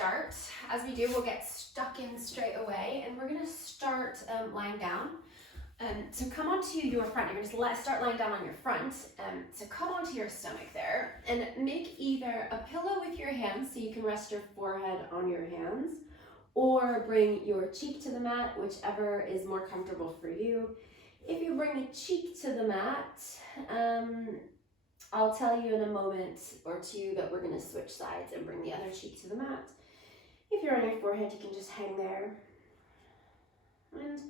start. As we do, we'll get stuck in straight away, and we're gonna start lying down. So come onto your front. You're gonna start lying down on your front. So come onto your stomach there, and make either a pillow with your hands, so you can rest your forehead on your hands, or bring your cheek to the mat, whichever is more comfortable for you. If you bring the cheek to the mat, I'll tell you in a moment or two that we're gonna switch sides and bring the other cheek to the mat. If you're on your forehead, you can just hang there. And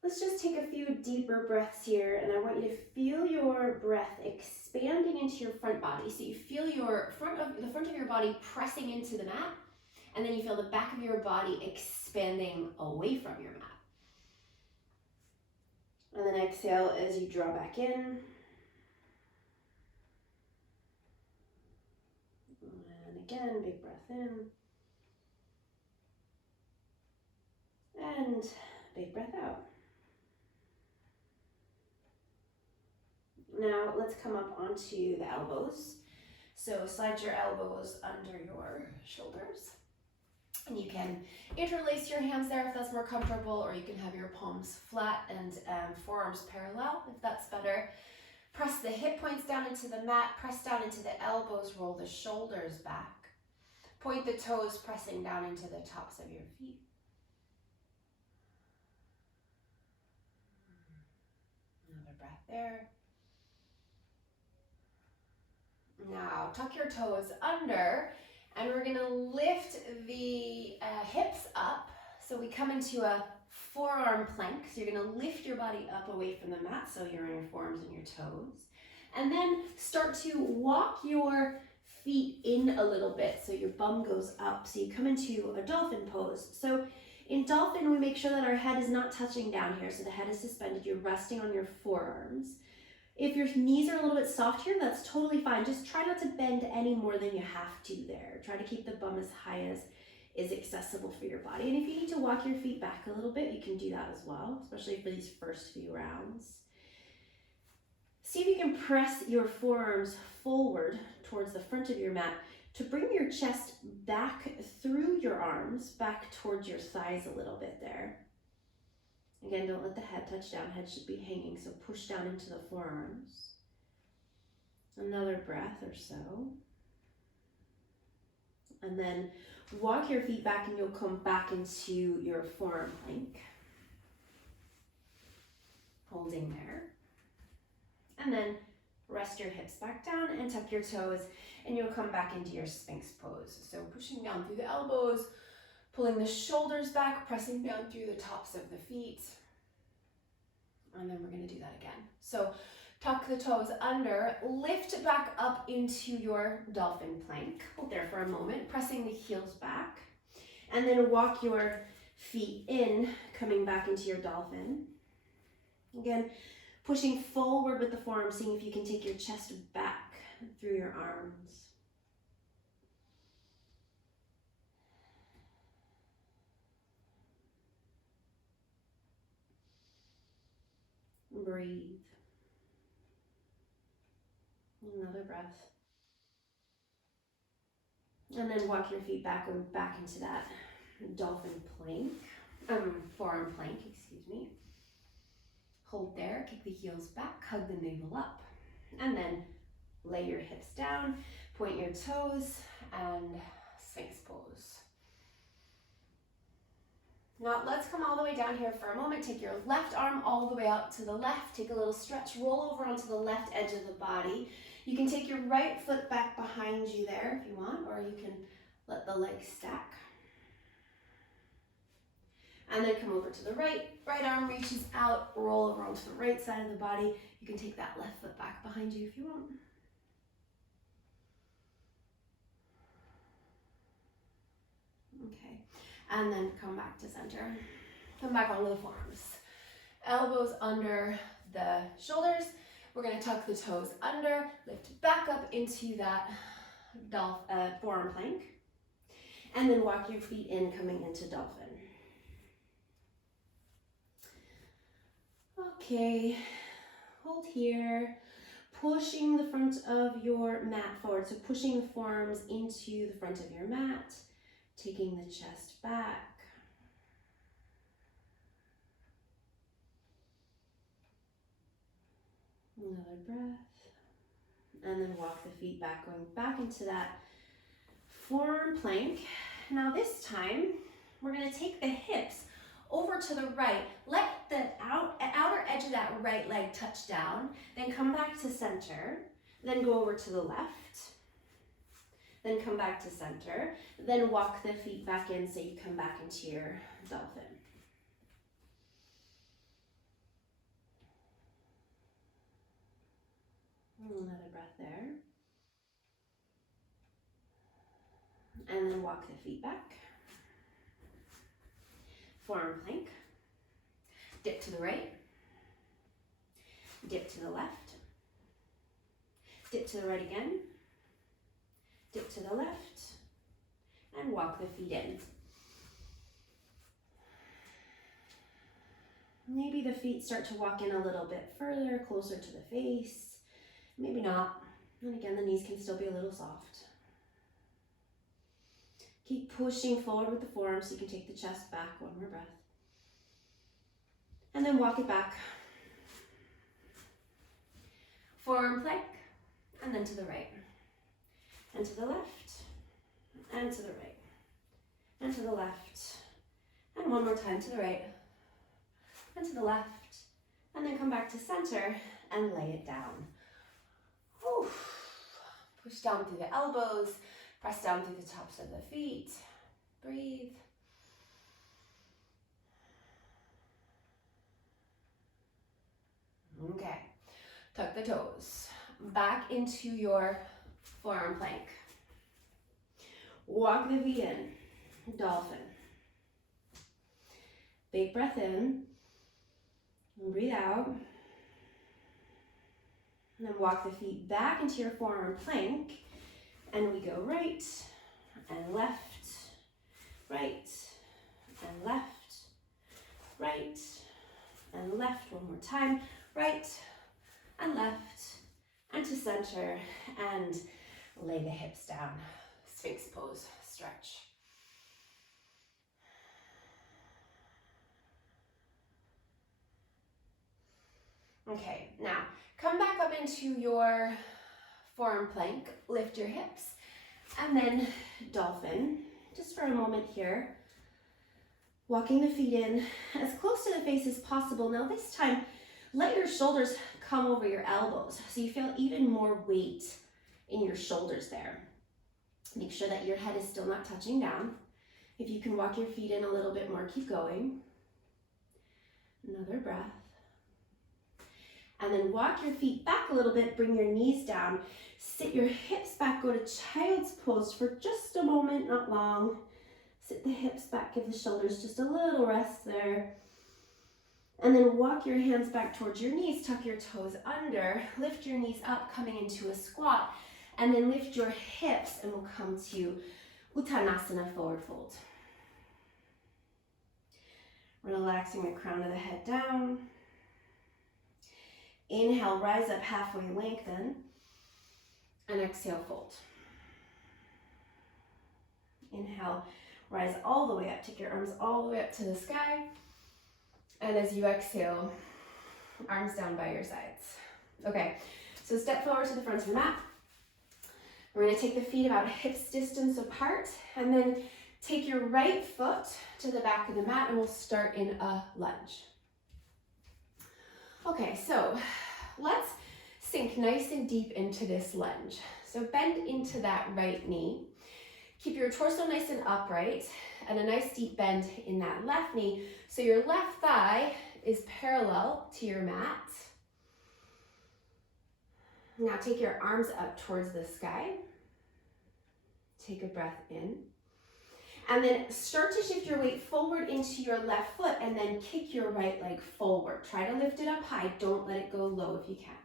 let's just take a few deeper breaths here, and I want you to feel your breath expanding into your front body. So you feel the front of your body pressing into the mat, and then you feel the back of your body expanding away from your mat. And then exhale as you draw back in. And again, big breath in. And big breath out. Now let's come up onto the elbows. So slide your elbows under your shoulders. And you can interlace your hands there if that's more comfortable, or you can have your palms flat and forearms parallel if that's better. Press the hip points down into the mat, press down into the elbows, roll the shoulders back. Point the toes, pressing down into the tops of your feet. Another breath there. Now tuck your toes under, and we're gonna lift the hips up. So we come into a forearm plank. So you're gonna lift your body up away from the mat, so you're on your forearms and your toes. And then start to walk your feet in a little bit, so your bum goes up. So you come into a dolphin pose. So in dolphin, we make sure that our head is not touching down here, so the head is suspended. You're resting on your forearms. If your knees are a little bit soft here, that's totally fine. Just try not to bend any more than you have to there. Try to keep the bum as high as is accessible for your body. And if you need to walk your feet back a little bit, you can do that as well, especially for these first few rounds. See if you can press your forearms forward towards the front of your mat to bring your chest back through your arms, back towards your thighs a little bit there. Again, don't let the head touch down. Head should be hanging, so push down into the forearms. Another breath or so. And then walk your feet back, and you'll come back into your forearm plank. Holding there. And then rest your hips back down and tuck your toes, and you'll come back into your Sphinx pose. So pushing down through the elbows, pulling the shoulders back, pressing down through the tops of the feet. And then we're gonna do that again. So tuck the toes under, lift back up into your dolphin plank. Hold there for a moment, pressing the heels back. And then walk your feet in, coming back into your dolphin. Again, pushing forward with the forearms, seeing if you can take your chest back through your arms. Breathe. Another breath. And then walk your feet back into that dolphin plank, forearm plank, excuse me. Hold there, kick the heels back, hug the navel up. And then lay your hips down, point your toes, and Sphinx pose. Now let's come all the way down here for a moment. Take your left arm all the way out to the left. Take a little stretch, roll over onto the left edge of the body. You can take your right foot back behind you there if you want, or you can let the legs stack. And then come over to the right. Right arm reaches out, roll over onto the right side of the body. You can take that left foot back behind you if you want. Okay, and then come back to center. Come back onto the forearms. Elbows under the shoulders. We're gonna tuck the toes under, lift back up into that forearm plank, and then walk your feet in, coming into dolphin. Okay, hold here. pushing the front of your mat forward. So pushing the forearms into the front of your mat, taking the chest back. Another breath. And then walk the feet back, going back into that forearm plank. Now this time, we're gonna take the hips over to the right. Let the outer edge of that right leg touch down, then come back to center, then go over to the left, then come back to center, then walk the feet back in so you come back into your dolphin. Another breath there. And then walk the feet back. Forearm plank. Dip to the right. Dip to the left. Dip to the right again. Dip to the left. And walk the feet in. Maybe the feet start to walk in a little bit further, closer to the face. Maybe not. And again, the knees can still be a little soft. Keep pushing forward with the forearms so you can take the chest back. One more breath. And then walk it back. Forearm plank, and then to the right. And to the left. And to the right. And to the left. And one more time to the right. And to the left. And then come back to center and lay it down. Whew. Push down through the elbows, press down through the tops of the feet. Breathe. Okay, tuck the toes. Back into your forearm plank. Walk the feet in, dolphin. Big breath in, and breathe out. And then walk the feet back into your forearm plank. And we go right and left, right and left, right and left. One more time, right and left and to center and lay the hips down. Sphinx pose, stretch. Okay, now come back up into your forearm plank, lift your hips, and then dolphin, just for a moment here. Walking the feet in as close to the face as possible. Now this time, let your shoulders come over your elbows so you feel even more weight in your shoulders there. Make sure that your head is still not touching down. If you can walk your feet in a little bit more, keep going. Another breath. And then walk your feet back a little bit, bring your knees down, sit your hips back, go to child's pose for just a moment, not long. Sit the hips back, give the shoulders just a little rest there. And then walk your hands back towards your knees, tuck your toes under, lift your knees up, coming into a squat, and then lift your hips and we'll come to Uttanasana, forward fold. Relaxing the crown of the head down. Inhale, rise up halfway, lengthen, and exhale, fold. Inhale, rise all the way up, take your arms all the way up to the sky, and as you exhale, arms down by your sides. Okay, so step forward to the front of the mat. We're gonna take the feet about hips distance apart, and then take your right foot to the back of the mat, and we'll start in a lunge. Okay, so let's sink nice and deep into this lunge. So bend into that right knee. Keep your torso nice and upright and a nice deep bend in that left knee. So your left thigh is parallel to your mat. Now take your arms up towards the sky. Take a breath in. And then start to shift your weight forward into your left foot and then kick your right leg forward. Try to lift it up high, don't let it go low if you can.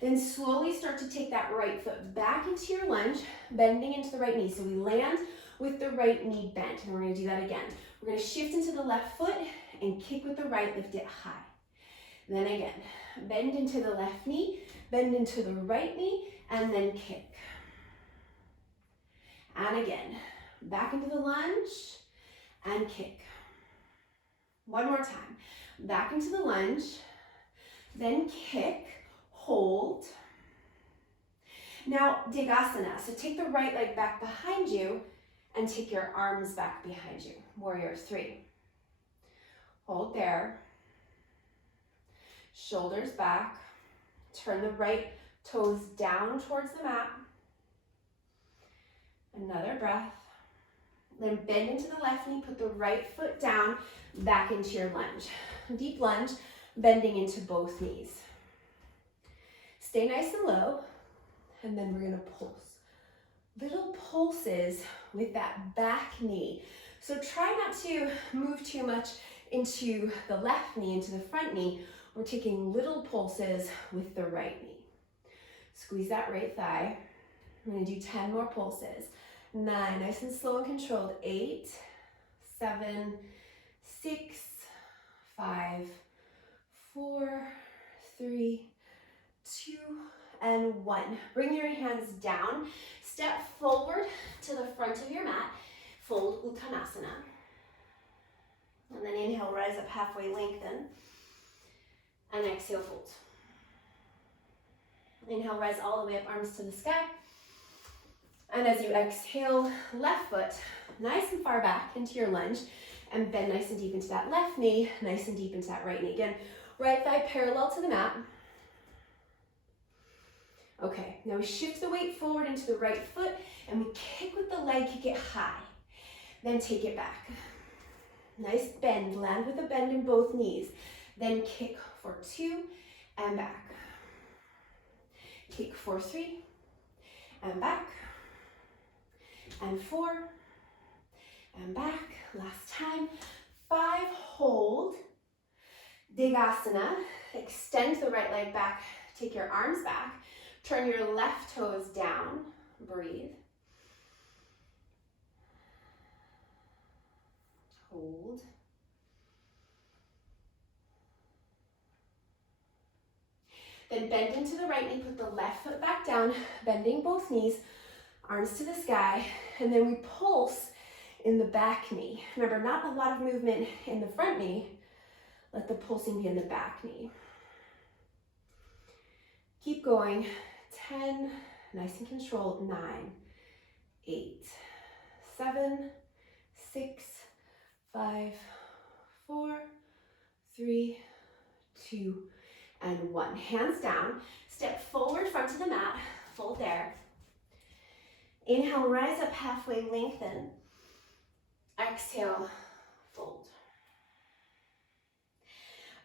Then slowly start to take that right foot back into your lunge, bending into the right knee. So we land with the right knee bent, and we're gonna do that again. We're gonna shift into the left foot and kick with the right, lift it high. Then again, bend into the left knee, bend into the right knee, and then kick. And again, back into the lunge, and kick. One more time. Back into the lunge, then kick, hold. Now, Degasana. So take the right leg back behind you and take your arms back behind you. Warrior 3. Hold there. Shoulders back. Turn the right toes down towards the mat. Another breath. Then bend into the left knee, put the right foot down, back into your lunge. Deep lunge, bending into both knees. Stay nice and low, and then we're gonna pulse. Little pulses with that back knee. So try not to move too much into the left knee, into the front knee. We're taking little pulses with the right knee. Squeeze that right thigh. I'm gonna do 10 more pulses. 9, nice and slow and controlled. 8, 7, 6, 5, 4, 3, 2, and 1. Bring your hands down. Step forward to the front of your mat. Fold Uttanasana. And then inhale, rise up halfway, lengthen. And exhale, fold. Inhale, rise all the way up, arms to the sky. And as you exhale, left foot nice and far back into your lunge, and bend nice and deep into that left knee, nice and deep into that right knee. Again, right thigh parallel to the mat. Okay, now we shift the weight forward into the right foot, and we kick with the leg, kick it high. Then take it back. Nice bend, land with a bend in both knees. Then kick for 2 and back. Kick for 3 and back. And 4 and back. Last time. 5, hold. Degasana. Extend the right leg back. Take your arms back. Turn your left toes down. Breathe. Hold. Then bend into the right knee, put the left foot back down, bending both knees, arms to the sky, and then we pulse in the back knee. Remember, not a lot of movement in the front knee. Let the pulsing be in the back knee. Keep going. 10, nice and controlled. 9, 8, 7, 6, 5, 4, 3, 2, and 1. Hands down. Step forward, front to the mat. Fold there. Inhale, rise up halfway, lengthen. Exhale, fold.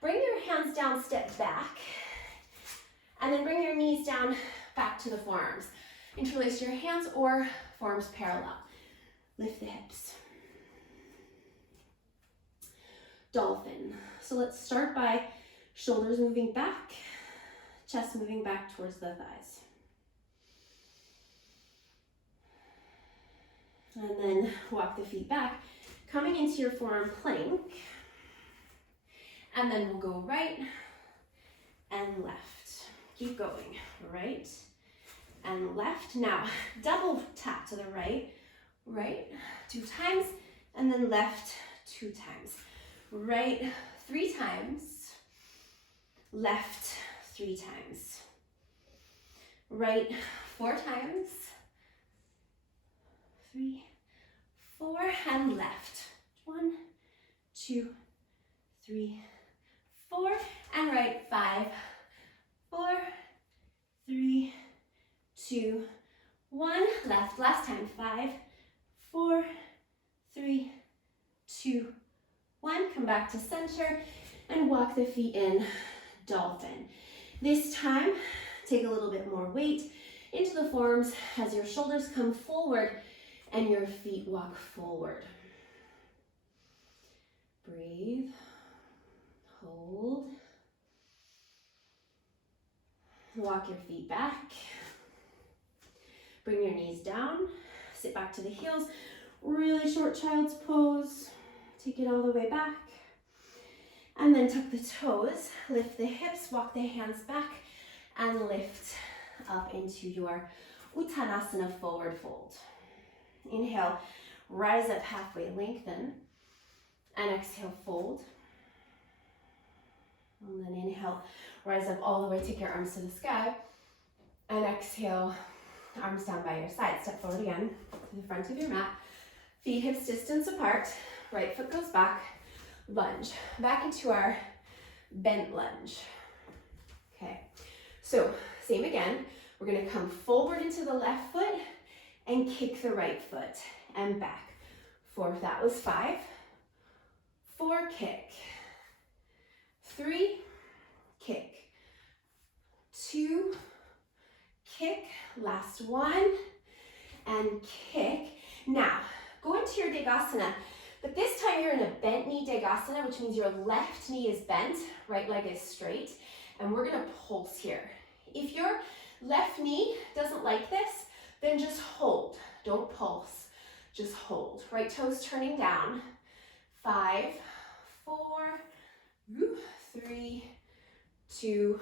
Bring your hands down, step back. And then bring your knees down, back to the forearms. Interlace your hands or forearms parallel. Lift the hips. Dolphin. So let's start by shoulders moving back, chest moving back towards the thighs. And then walk the feet back, coming into your forearm plank. And then we'll go right and left. Keep going, right and left. Now, double tap to the right, right 2 times, and then left 2 times. Right 3 times, left 3 times. Right 4 times, 3, 4, and left. 1, 2, 3, 4, and right 5, 4, 3, 2, 1. Left, last time. 5, 4, 3, 2, 1. Come back to center and walk the feet in, dolphin. This time, take a little bit more weight into the forearms as your shoulders come forward and your feet walk forward. Breathe, hold. Walk your feet back. Bring your knees down. Sit back to the heels. Really short child's pose. Take it all the way back. And then tuck the toes. Lift the hips. Walk the hands back. and lift up into your Uttanasana forward fold. Inhale, rise up halfway, lengthen, and exhale, fold. And then inhale, rise up all the way, take your arms to the sky, and exhale, arms down by your side. Step forward again to the front of your mat, feet hips distance apart, right foot goes back, lunge, back into our bent lunge. Okay, so same again, we're gonna come forward into the left foot and kick the right foot and back. 4, that was 5, 4, kick, 3, kick, 2, kick, last one, and kick. Now, go into your Degasana, but this time you're in a bent knee Degasana, which means your left knee is bent, right leg is straight, and we're gonna pulse here. If your left knee doesn't like this, then just hold, don't pulse, just hold. Right toes turning down, 5, 4, 3, 2,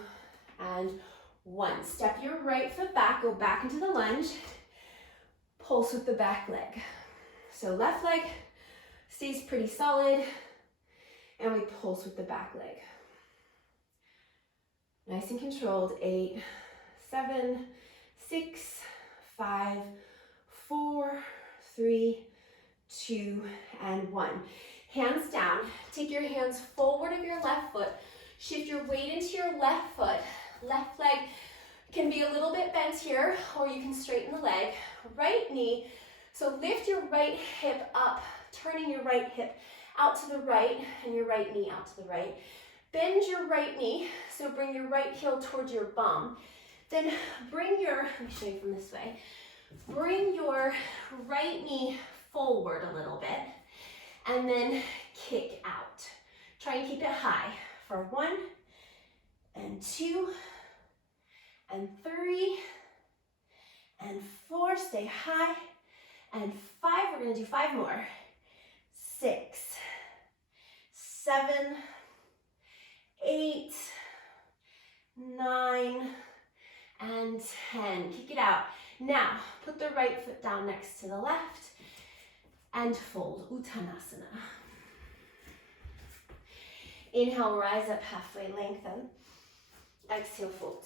and 1. Step your right foot back, go back into the lunge, pulse with the back leg. So left leg stays pretty solid, and we pulse with the back leg. Nice and controlled, 8, 7, 6, 5, 4, 3, 2, and 1. Hands down, take your hands forward of your left foot, shift your weight into your left foot, left leg can be a little bit bent here, or you can straighten the leg, right knee, so lift your right hip up, turning your right hip out to the right, and your right knee out to the right. Bend your right knee, so bring your right heel towards your bum. Then bring your, let me show you from this way, bring your right knee forward a little bit, and then kick out. Try and keep it high for 1, and 2, and 3, and 4, stay high, and 5, we're gonna do 5 more, 6, 7, 8, 9, and 10. Kick it out. Now, put the right foot down next to the left and fold, Uttanasana. Inhale, rise up halfway, lengthen. Exhale, fold.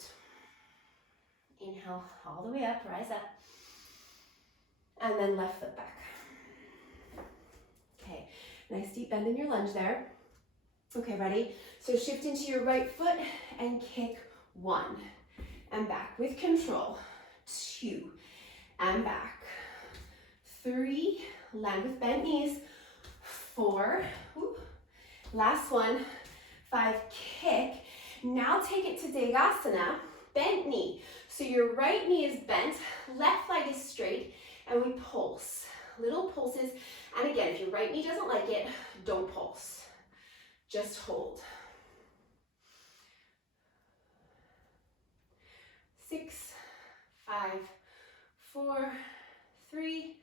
Inhale, all the way up, rise up. And then left foot back. Okay, nice deep bend in your lunge there. Okay, ready? So shift into your right foot and kick 1. And back with control. 2, and back. 3, land with bent knees. 4, last one. 5, kick. Now take it to Degasana, bent knee. So your right knee is bent, left leg is straight, and we pulse. Little pulses, and again, if your right knee doesn't like it, don't pulse. Just hold. 6, 5, 4, 3,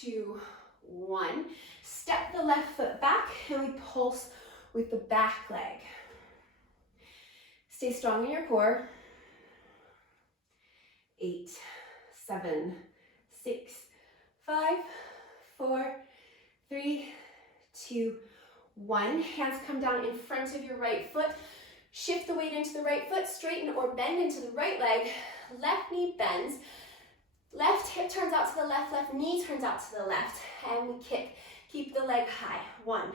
2, 1. Step the left foot back, and we pulse with the back leg. Stay strong in your core. 8, 7, 6, 5, 4, 3, 2, 1. Hands come down in front of your right foot. Shift the weight into the right foot, straighten or bend into the right leg. Left knee bends. Left hip turns out to the left, left knee turns out to the left. And we kick. Keep the leg high. 1,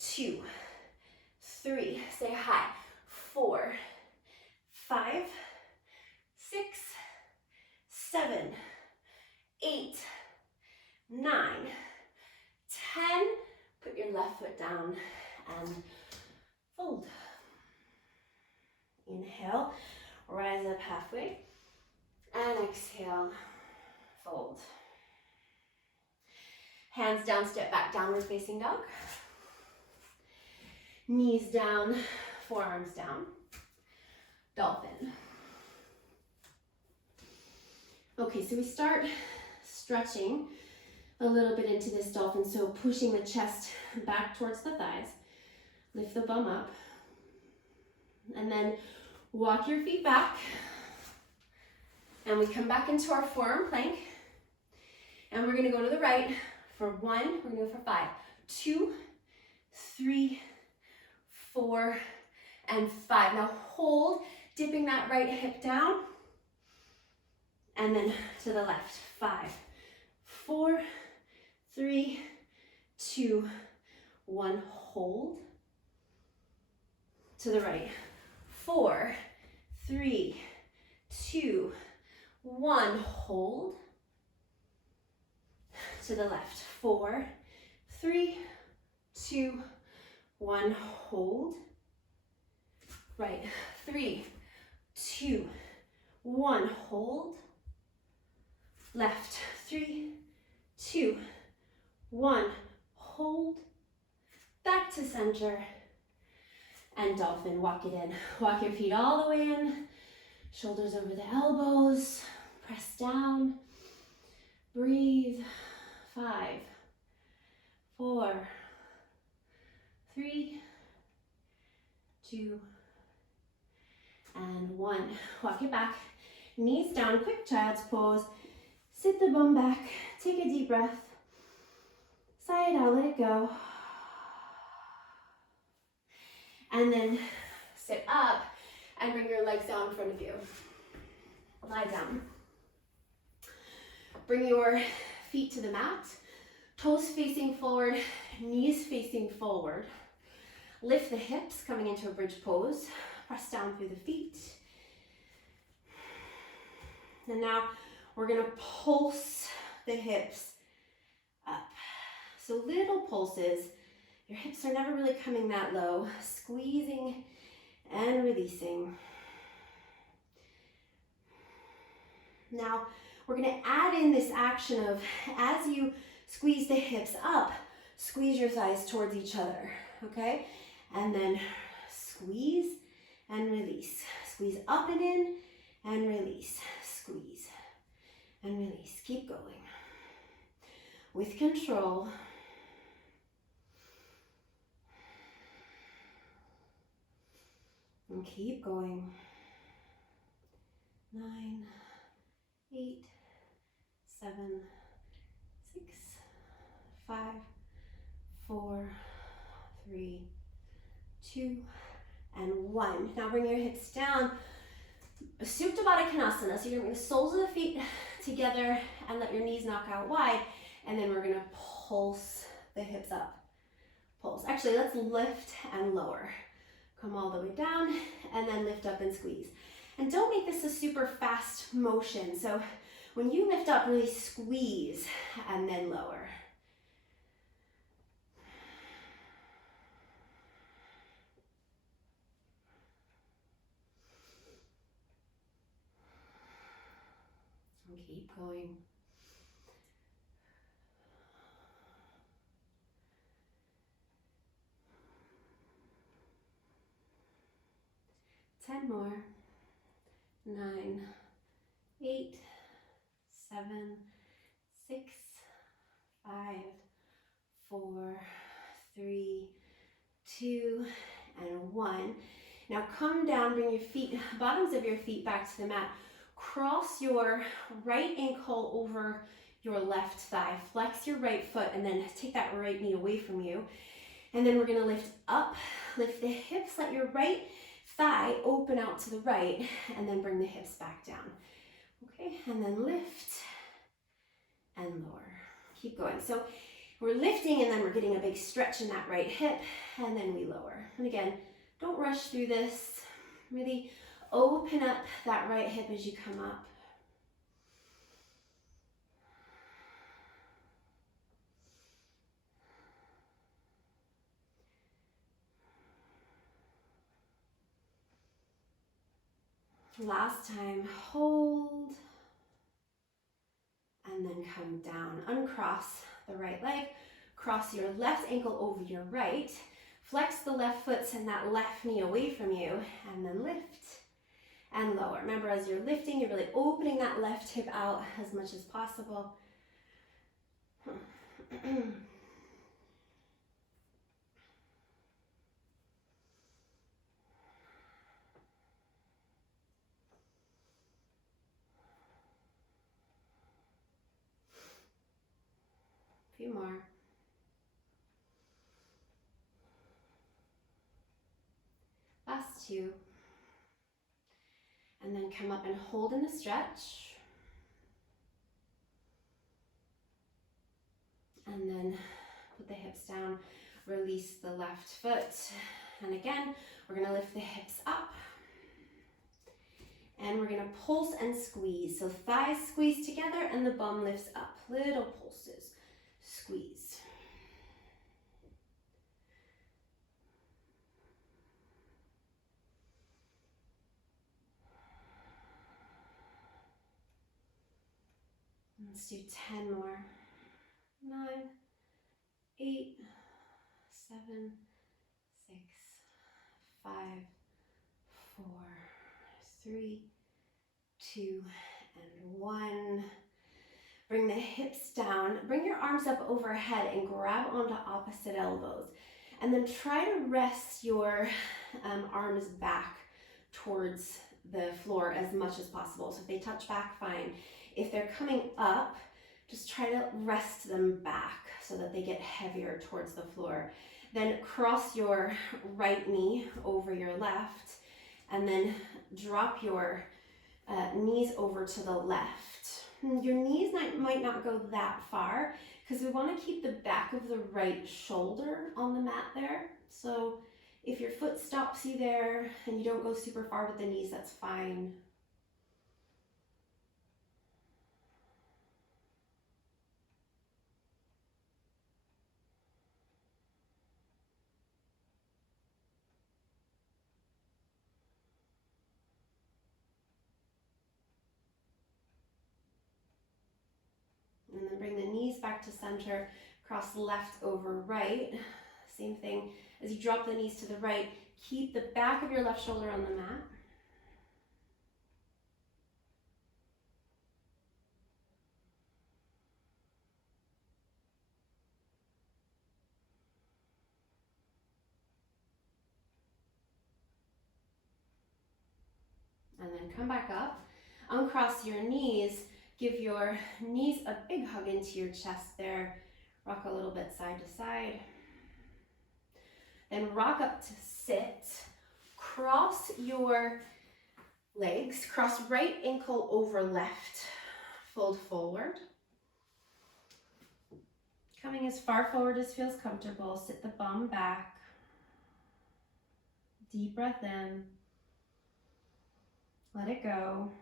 2, 3. Stay high. 4, 5, 6, 7, 8, 9, 10. Put your left foot down and fold. Inhale, rise up halfway, and exhale, fold. Hands down, step back, downward facing dog. Knees down, forearms down. Dolphin. Okay, so we start stretching a little bit into this dolphin, so pushing the chest back towards the thighs. Lift the bum up. And then Walk your feet back. And we come back into our forearm plank. And we're gonna go to the right for 1, we're gonna go for 5, 2, 3, 4, and 5. Now hold, dipping that right hip down. And then to the left, 5, 4, 3, 2, 1, hold. To the right, 4, 3, 2, 1, hold. To the left, 4, 3, 2, 1, hold. Right, 3, 2, 1, hold. Left, 3, 2, 1, hold. Back to center. And dolphin, walk it in. Walk your feet all the way in. Shoulders over the elbows. Press down. Breathe. 5, 4, 3, 2, and 1. Walk it back. Knees down, quick child's pose. Sit the bum back. Take a deep breath. Sigh it out, let it go. And then sit up and bring your legs down in front of you. Lie down. Bring your feet to the mat. Toes facing forward, knees facing forward. Lift the hips, coming into a bridge pose. Press down through the feet. And now we're gonna pulse the hips up. So little pulses. Your hips are never really coming that low. Squeezing and releasing. Now, we're gonna add in this action of, as you squeeze the hips up, squeeze your thighs towards each other, okay? And then squeeze and release. Squeeze up and in and release. Squeeze and release. Keep going. With control. And keep going. 9, 8, 7, 6, 5, 4, 3, 2, and 1. Now bring your hips down. Supta Baddha Konasana. So you're going to bring the soles of the feet together and let your knees knock out wide. And then we're going to pulse the hips up. Pulse. Actually, let's lift and lower. Come all the way down and then lift up and squeeze. And don't make this a super fast motion. So when you lift up, really squeeze and then lower. And keep going. Ten more. 9, 8, 7, 6, 5, 4, 3, 2, and 1. Now come down, bring your feet, bottoms of your feet back to the mat. Cross your right ankle over your left thigh. Flex your right foot and then take that right knee away from you. And then we're gonna lift up, lift the hips, let your right thigh open out to the right, and then bring the hips back down. Okay, and then lift and lower. Keep going. So we're lifting and then we're getting a big stretch in that right hip, and then we lower. And again, don't rush through this. Really open up that right hip as you come up. Last time, hold, and then come down. Uncross the right leg, cross your left ankle over your right, flex the left foot, send that left knee away from you, and then lift and lower. Remember, as you're lifting, you're really opening that left hip out as much as possible. A few more. Last two. And then come up and hold in the stretch. And then put the hips down, release the left foot. And again, we're gonna lift the hips up. And we're gonna pulse and squeeze. So thighs squeeze together and the bum lifts up. Little pulses, squeeze. Let's do 10 more. 9, 8, 7, 6, 5, 4, 3, 2, and 1. Bring the hips down. Bring your arms up overhead and grab onto opposite elbows. And then try to rest your arms back towards the floor as much as possible. So if they touch back, fine. If they're coming up, just try to rest them back so that they get heavier towards the floor. Then cross your right knee over your left and then drop your knees over to the left. Your knees might not go that far because we want to keep the back of the right shoulder on the mat there. So if your foot stops you there and you don't go super far with the knees, that's fine. And then bring the knees back to center, cross left over right. Same thing, as you drop the knees to the right, keep the back of your left shoulder on the mat. And then come back up, uncross your knees, give your knees a big hug into your chest there, rock a little bit side to side. Then rock up to sit, cross your legs, cross right ankle over left, fold forward. Coming as far forward as feels comfortable, sit the bum back, deep breath in. Let it go.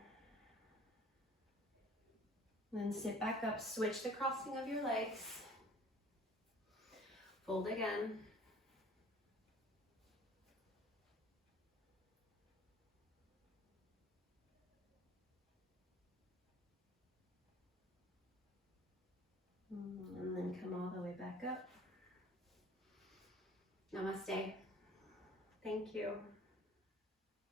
Then sit back up, switch the crossing of your legs. Fold again. And then come all the way back up. Namaste. Thank you.